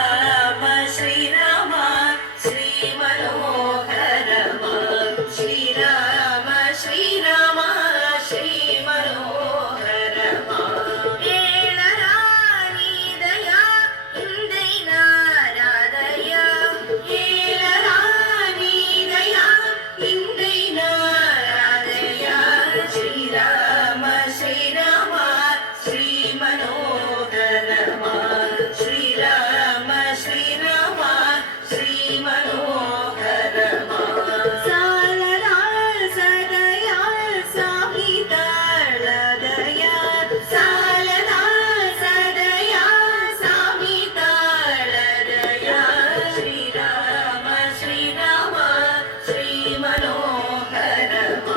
రామ శ్రీరామ శ్రీ మనోహరమ శ్రీరామ శ్రీరామ శ్రీ మనోహరమ ఏలరాని దయా ఇందైన రాధయ ఏలరాని దయా ఇందైన రాధయ శ్రీరామ శ్రీరామ శ్రీ మనోహరమ శ్రీరామ శ్రీరామ శ్రీ మనోహరమ సాలరా సదయా స్వామి తాళదయ సాలరా సదయా స్వామి తాళదయ శ్రీరామ శ్రీరామ శ్రీ మనోహరమ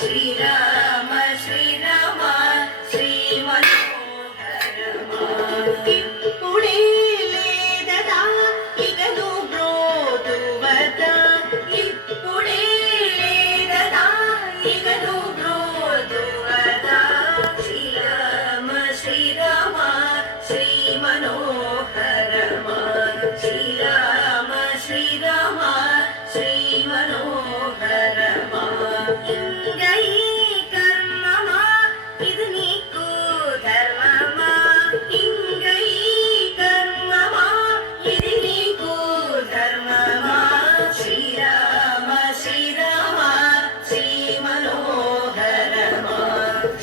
శ్రీరామ శ్రీరామ శ్రీ మనోహరమ ఇప్పుడే లేదదా ఇకను బ్రోదువద ఇప్పుడే లేదదా ఇకను బ్రోదువద శ్రీరామ శ్రీరామ శ్రీ మనోహరమ శ్రీరామ శ్రీరామ శ్రీ మనోహరమ ఇంగై కర్మమా ఇది నీకు ధర్మమా ఇంగై కర్మమా ఇది నీకు ధర్మమా శ్రీరామ శ్రీరామ శ్రీ మనోహరమ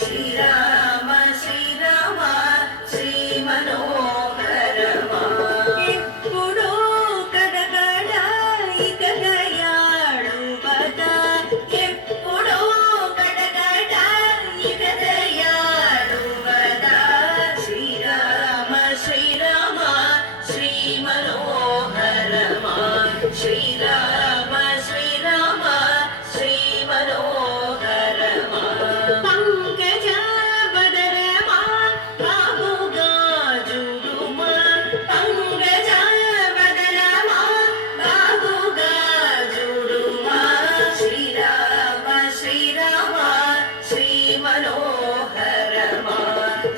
శ్రీరామ శ్రీరామ శ్రీ మనోహరమ ఎప్పుడో కడగడ ఇక దయాళువద ఎప్పుడో కడగడ ఇక దయాళువద శ్రీరామ శ్రీరామ శ్రీ మనోహరమ శ్రీరామ శ్రీరామ శ్రీ మనోహరమ పంకజ బదరమా బాబుగా జుడుమా పంకజ బదరమా బాబుగా జుడుమా శ్రీరామ శ్రీరామ శ్రీ మనోహరమ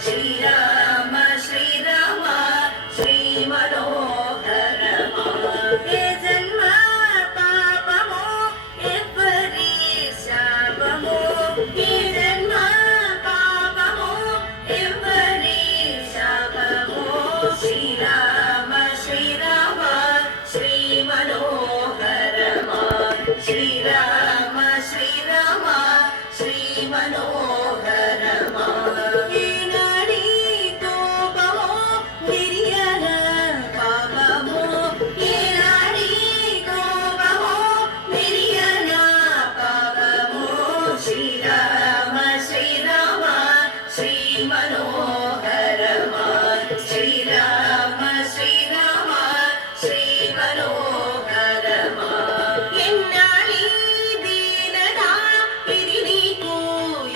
శ్రీరామ శ్రీరామ శ్రీ మనోహరమ ఏ జన్మ పాపమో ఎవ్వరి శాపమో ఏ జన్మ పాపమో ఎవ్వరి శాపమో శ్రీరామ శ్రీరామ శ్రీ మనోహరమ శ్రీరామ శ్రీరామ శ్రీ మనోహరమ ఈనాడి కోపమో నిర్యన పాపమో ఈనాడి కోపమో నిర్యన పాపమో శ్రీరామ శ్రీరామ శ్రీ మనోహరమ శ్రీరామ శ్రీరామ శ్రీ మనోహరమ ఎన్నాళి దీనదా ఇది నీకు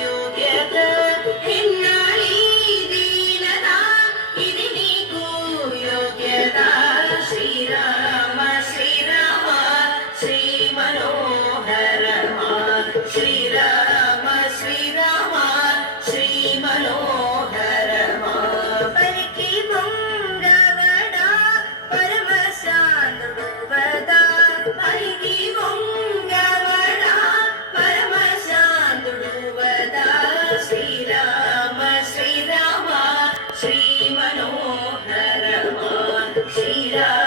యోగ్యత ఎన్నాళి దీనదా ఇది నీకు యోగ్యత శ్రీరామ శ్రీరామ శ్రీ మనోహరమ శ్రీరామ శ్రీరామ శ్రీ మనోహరమ పలికి పొంగవడ పరమశాంతుడువద పలికి పొంగవడ పరమశాంతుడువద శ్రీరామ శ్రీరామ శ్రీ మనోహరమ శ్రీరామ